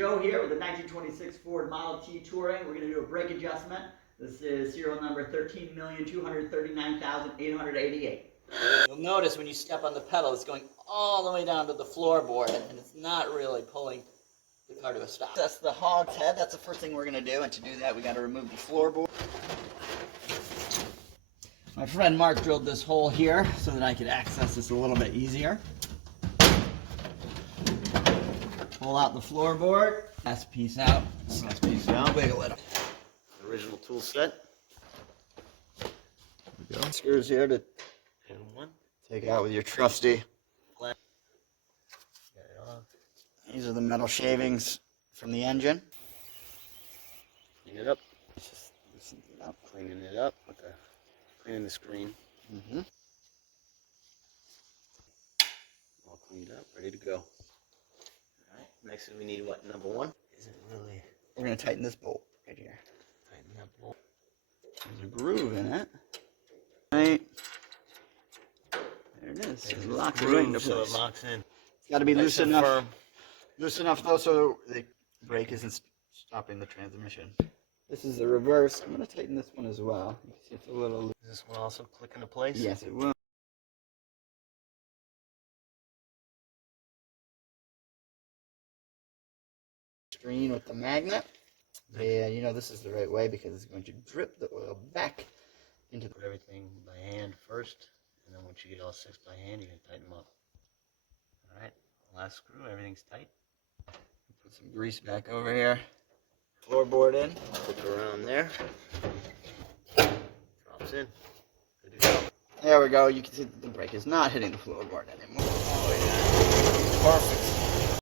Joe here with the 1926 Ford Model T Touring. We're going to do a brake adjustment. This is serial number 13,239,888. You'll notice when you step on the pedal, it's going all the way down to the floorboard, and it's not really pulling the car to a stop. That's the hog's head. That's the first thing we're going to do, and to do that, we got to remove the floorboard. My friend Mark drilled this hole here so that I could access this a little bit easier. Pull out the floorboard. Last piece out. Last piece out. Wiggle it. Original tool set. There we go. Screws here to take out with your trusty. Get it off. These are the metal shavings from the engine. Clean it up. Just loosen it up. Cleaning it up with the cleaning the screen. All cleaned up, ready to go. All right. Next thing we need, what, number one? Isn't really. We're going to tighten this bolt right here. Tighten that bolt. There's a groove in it. Right. There it is. It locks right into so place. it locks in. It's got to be Nice loose and enough. firm. Loose enough though so the brake isn't stopping the transmission. This is the reverse. I'm going to tighten this one as well. You can see it's a little loose. Does this one also click into place? Yes, it will. Screen with the magnet. Yeah, you know this is the right way because it's going to drip the oil back into the... Put everything by hand first, and then once you get all six by hand, you can tighten them up. All right, last screw, everything's tight. Put some grease back over here. Floorboard in. Click around there. Drops in. Good to go. There we go. You can see that the brake is not hitting the floorboard anymore. Oh, yeah. Perfect.